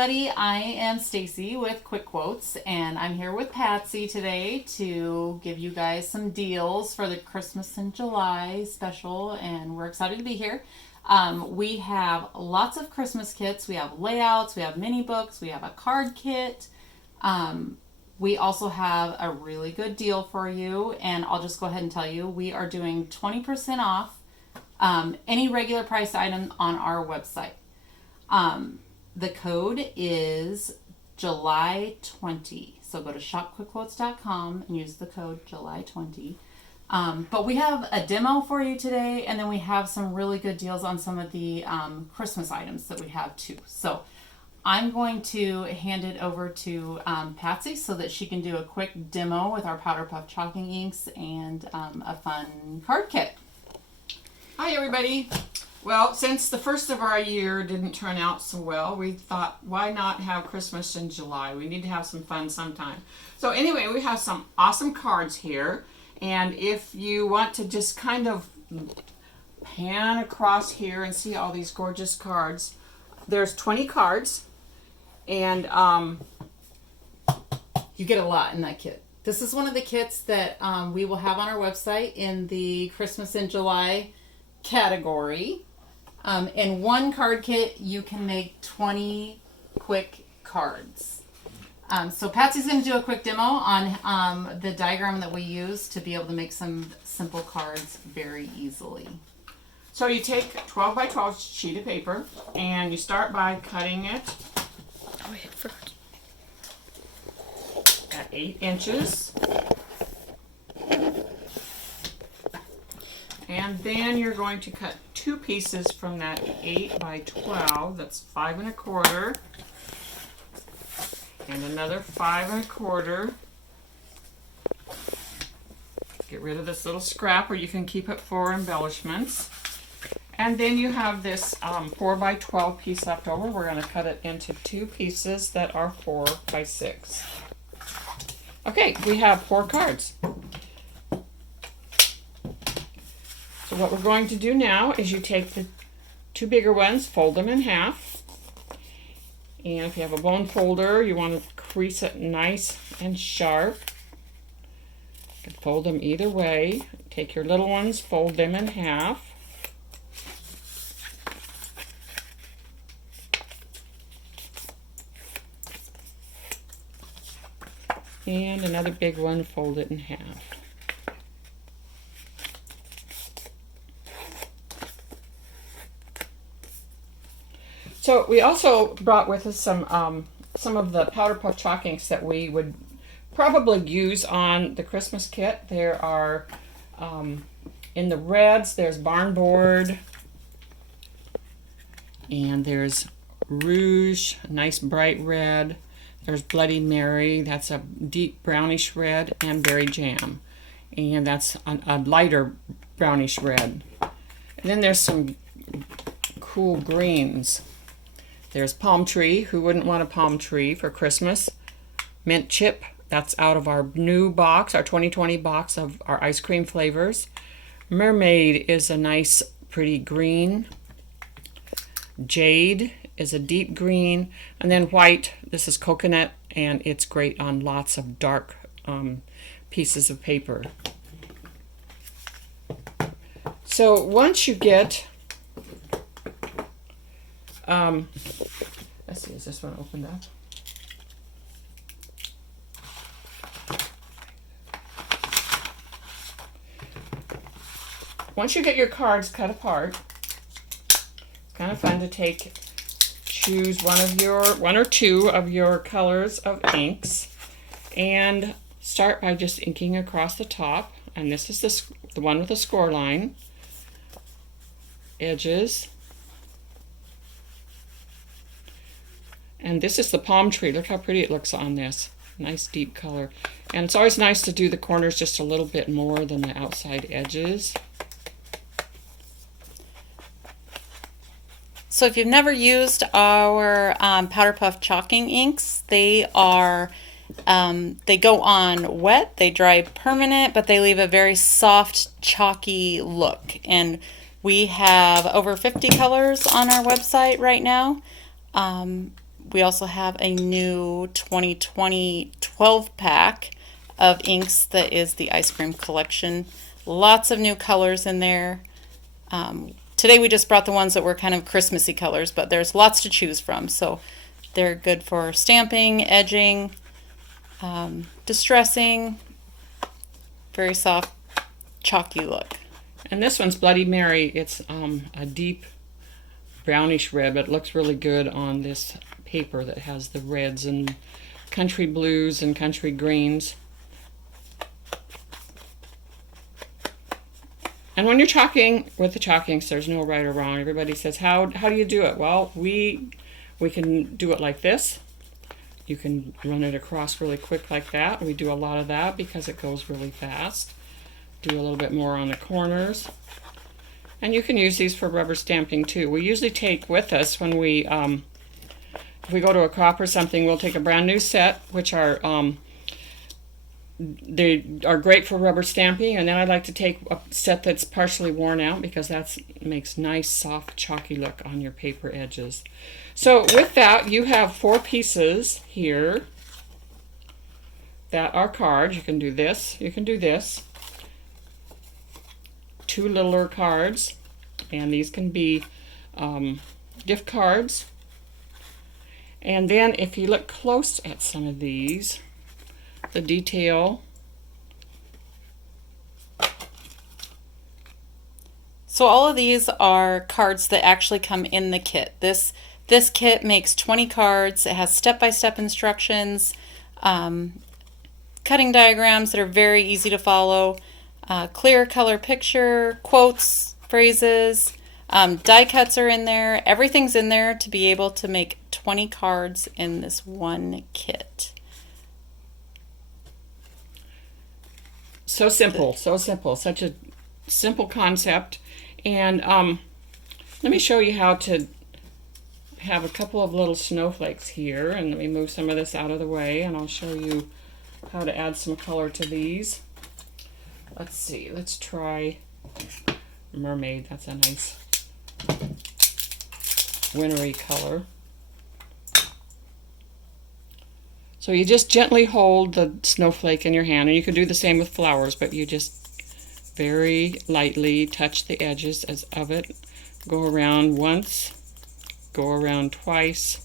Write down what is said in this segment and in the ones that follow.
everybody, I am Stacy with Quick Quotes, and I'm here with Patsy today to give you guys some deals for the Christmas in July special, and we're excited to be here. We have lots of Christmas kits. We have layouts, we have mini books, we have a card kit. We also have a really good deal for you, and I'll just go ahead and tell you, we are doing 20% off any regular price item on our website. The code is July 20. So go to shopquickquotes.com and use the code July 20. But we have a demo for you today, and then we have some really good deals on some of the Christmas items that we have too. So I'm going to hand it over to Patsy so that she can do a quick demo with our PowderPuff Chalking Inks and a fun card kit. Hi everybody. Well, since the first of our year didn't turn out so well, we thought, why not have Christmas in July? We need to have some fun sometime. So anyway, we have some awesome cards here. And if you want to just kind of pan across here and see all these gorgeous cards, there's 20 cards. And you get a lot in that kit. This is one of the kits that we will have on our website in the Christmas in July category. In one card kit, you can make 20 quick cards. So Patsy's going to do a quick demo on the diagram that we use to be able to make some simple cards very easily. So you take 12 by 12 sheet of paper and you start by cutting it at 8 inches. And then you're going to cut 2 pieces from that 8 by 12, that's 5 1/4, and another 5 1/4. Get rid of this little scrap, or you can keep it for embellishments. And then you have this 4 by 12 piece left over. We're going to cut it into 2 pieces that are 4 by 6. Okay, we have 4 cards. So what we're going to do now is you take the 2 bigger ones, fold them in half. And if you have a bone folder, you want to crease it nice and sharp. You can fold them either way. Take your little ones, fold them in half. And another big one, fold it in half. So we also brought with us some of the PowderPuff Chalk inks that we would probably use on the Christmas kit. There are, in the reds, there's Barnboard, and there's Rouge, a nice bright red. There's Bloody Mary, that's a deep brownish red, and Berry Jam, and that's a lighter brownish red. And then there's some cool greens. There's Palm Tree. Who wouldn't want a palm tree for Christmas? Mint Chip. That's out of our new box, our 2020 box of our ice cream flavors. Mermaid is a nice, pretty green. Jade is a deep green. And then white, this is coconut, and it's great on lots of dark pieces of paper. So once you get let's see, is this one opened up? Once you get your cards cut apart, it's kind of fun to choose one or two of your colors of inks and start by just inking across the top. And this is the one with the score line, edges. And this is the Palm Tree. Look how pretty it looks on this. Nice deep color. And it's always nice to do the corners just a little bit more than the outside edges. So if you've never used our PowderPuff Chalking Inks, they go on wet, they dry permanent, but they leave a very soft, chalky look. And we have over 50 colors on our website right now. We also have a new 2020 12 pack of inks that is the ice cream collection. Lots of new colors in there. Today we just brought the ones that were kind of Christmassy colors, but there's lots to choose from. So they're good for stamping, edging, distressing, very soft, chalky look. And this one's Bloody Mary. It's a deep brownish red, but it looks really good on this paper that has the reds and country blues and country greens. And when you're chalking with the chalk inks, there's no right or wrong. Everybody says, how do you do it? Well, we can do it like this. You can run it across really quick like that. We do a lot of that because it goes really fast. Do a little bit more on the corners. And you can use these for rubber stamping too. We usually take with us when we, if we go to a crop or something, we'll take a brand new set, which are, they are great for rubber stamping, and then I like to take a set that's partially worn out because that makes nice soft chalky look on your paper edges. So with that, you have 4 pieces here that are cards. You can do this, you can do this. 2 littler cards, and these can be gift cards. And then if you look close at some of these, the detail. So all of these are cards that actually come in the kit. This kit makes 20 cards. It has step-by-step instructions, cutting diagrams that are very easy to follow, clear color picture, quotes, phrases, die cuts are in there. Everything's in there to be able to make 20 cards in this one kit. So simple, so simple. Such a simple concept. And let me show you how to have a couple of little snowflakes here. And let me move some of this out of the way, and I'll show you how to add some color to these. Let's see, let's try Mermaid. That's a nice wintry color. So you just gently hold the snowflake in your hand, and you can do the same with flowers, but you just very lightly touch the edges of it. Go around once, go around twice,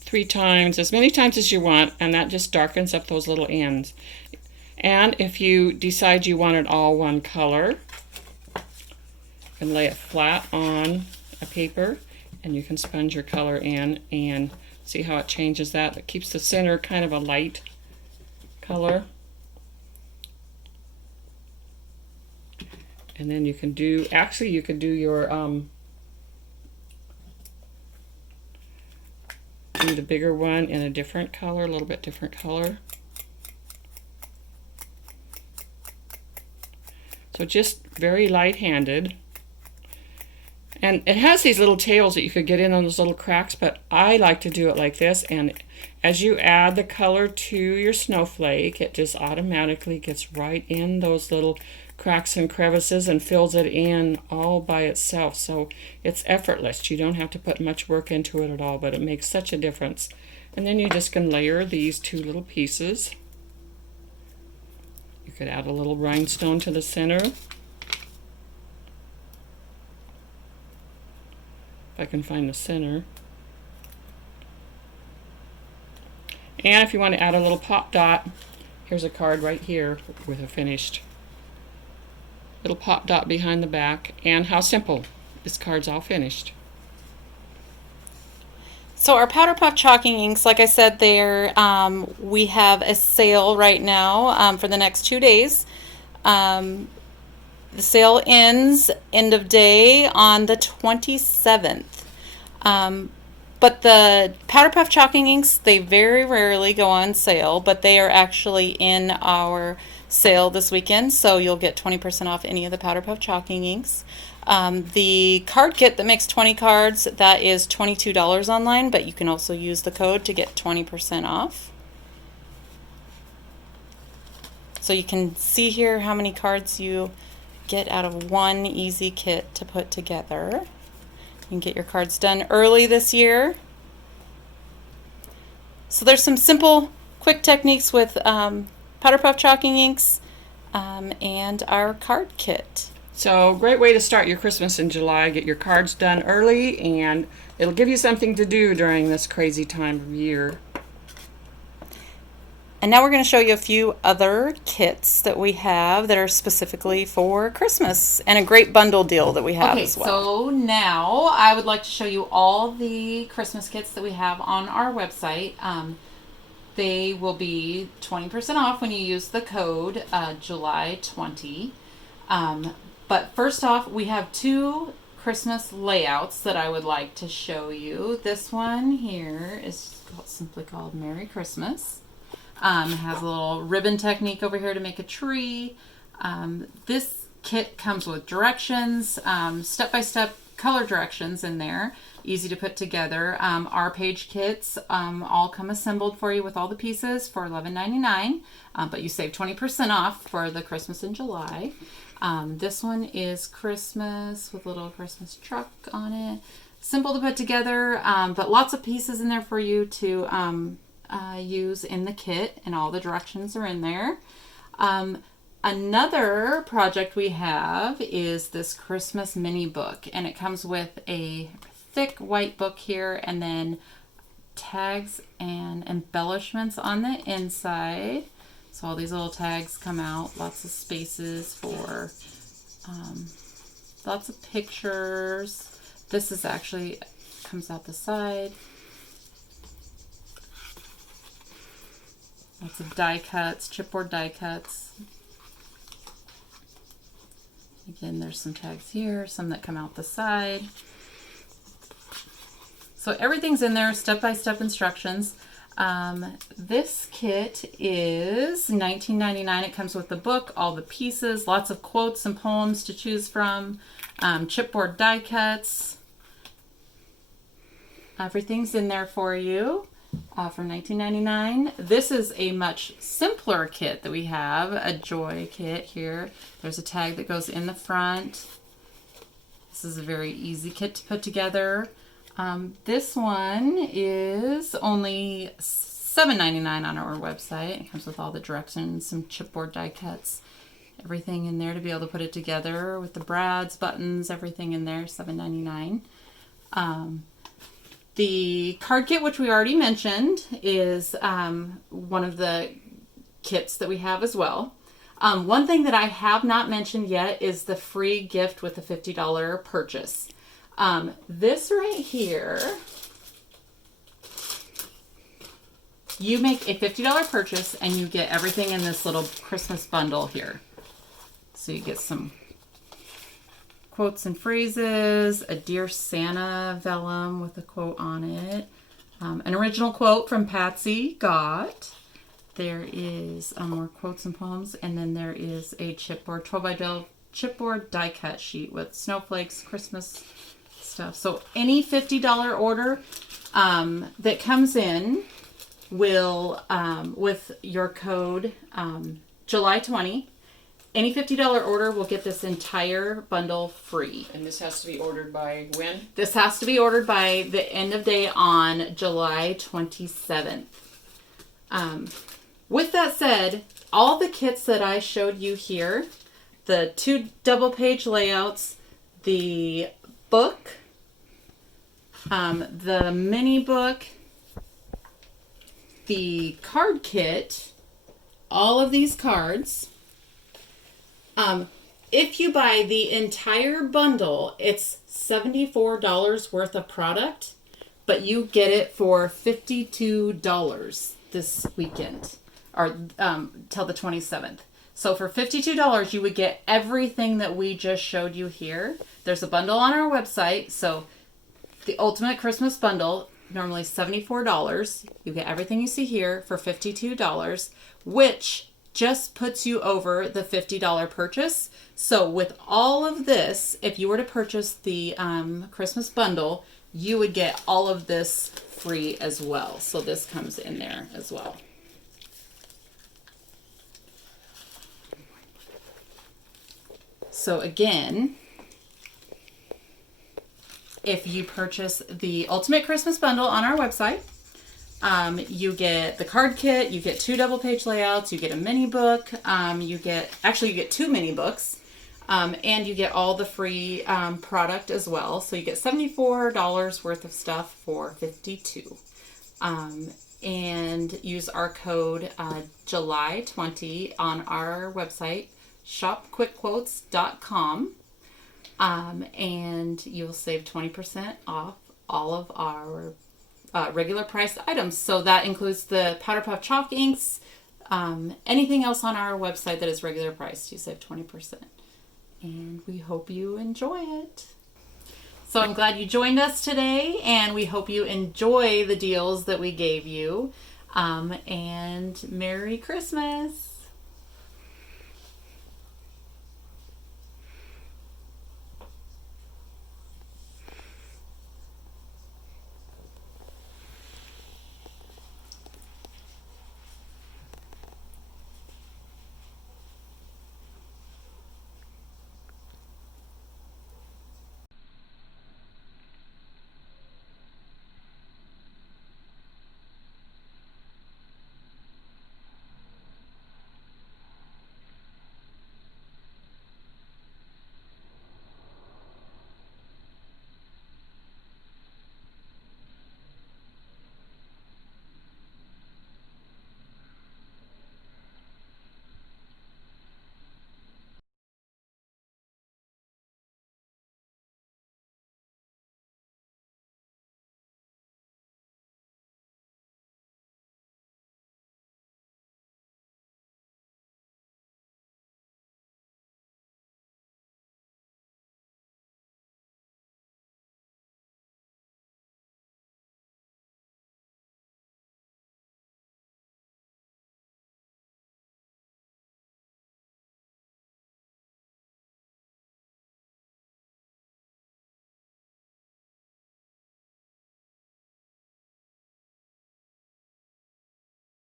3 times, as many times as you want, and that just darkens up those little ends. And if you decide you want it all one color, you can lay it flat on a paper, and you can sponge your color in and see how it changes that. It keeps the center kind of a light color. And then you can do, actually you could do your, do the bigger one in a different color, a little bit different color. So just very light-handed. And it has these little tails that you could get in on those little cracks, but I like to do it like this. And as you add the color to your snowflake, it just automatically gets right in those little cracks and crevices and fills it in all by itself. So it's effortless. You don't have to put much work into it at all, but it makes such a difference. And then you just can layer these 2 little pieces. You could add a little rhinestone to the center. If I can find the center. And if you want to add a little pop dot, here's a card right here with a finished little pop dot behind the back. And how simple. This card's all finished. So our PowderPuff Chalking Inks, like I said there, we have a sale right now for the next 2 days. The sale ends end of day on the 27th. But the PowderPuff Chalking Inks, they very rarely go on sale, but they are actually in our sale this weekend, so you'll get 20% off any of the PowderPuff Chalking Inks. The card kit that makes 20 cards, that is $22 online, but you can also use the code to get 20% off. So you can see here how many cards you get out of one easy kit to put together. You can get your cards done early this year So there's some simple, quick techniques with PowderPuff Chalking Inks and our card kit. So, great way to start your Christmas in July. Get your cards done early, and it'll give you something to do during this crazy time of year. And now we're going to show you a few other kits that we have that are specifically for Christmas, and a great bundle deal that we have as well. So now I would like to show you all the Christmas kits that we have on our website. They will be 20% off when you use the code July20. But first off, we have two Christmas layouts that I would like to show you. This one here is simply called Merry Christmas. It has a little ribbon technique over here to make a tree. This kit comes with directions, step-by-step color directions in there, easy to put together. Our page kits all come assembled for you with all the pieces for $11.99, but you save 20% off for the Christmas in July. This one is Christmas with a little Christmas truck on it. Simple to put together, but lots of pieces in there for you to use in the kit, and all the directions are in there. Another project we have is this Christmas mini book, and it comes with a thick white book here, and then tags and embellishments on the inside. So all these little tags come out, lots of spaces for lots of pictures. This is actually comes out the side. Lots of die cuts, chipboard die cuts. Again, there's some tags here, some that come out the side. So everything's in there, step-by-step instructions. This kit is $19.99. It comes with the book, all the pieces, lots of quotes and poems to choose from, chipboard die cuts. Everything's in there for you. For $19.99. This is a much simpler kit that we have, a Joy kit here. There's a tag that goes in the front. This is a very easy kit to put together. This one is only $7.99 on our website. It comes with all the directions, some chipboard die cuts, everything in there to be able to put it together with the brads, buttons, everything in there, $7.99. The card kit, which we already mentioned, is one of the kits that we have as well. One thing that I have not mentioned yet is the free gift with the $50 purchase. This right here, you make a $50 purchase and you get everything in this little Christmas bundle here. So you get some quotes and phrases, a Dear Santa vellum with a quote on it, an original quote from Patsy Got. There is more quotes and poems, and then there is a chipboard, 12 by 12 chipboard die cut sheet with snowflakes, Christmas stuff. So any $50 order that comes in will, with your code July20, any $50 order will get this entire bundle free. And this has to be ordered by when? This has to be ordered by the end of day on July 27th. With that said, all the kits that I showed you here, the 2 double page layouts, the book, the mini book, the card kit, all of these cards, if you buy the entire bundle, it's $74 worth of product, but you get it for $52 this weekend, or till the 27th. So for $52, you would get everything that we just showed you here. There's a bundle on our website. So the Ultimate Christmas Bundle, normally $74. You get everything you see here for $52, which just puts you over the $50 purchase. So with all of this, if you were to purchase the Christmas bundle, you would get all of this free as well. So this comes in there as well. So again, if you purchase the Ultimate Christmas Bundle on our website, You get the card kit, you get 2 double page layouts, you get a mini book, you get 2 mini books, and you get all the free product as well. So you get $74 worth of stuff for $52. And use our code July20 on our website, shopquickquotes.com, and you'll save 20% off all of our regular priced items. So that includes the PowderPuff Chalk inks, anything else on our website that is regular priced, you save 20%. And we hope you enjoy it. So I'm glad you joined us today, and we hope you enjoy the deals that we gave you. And Merry Christmas!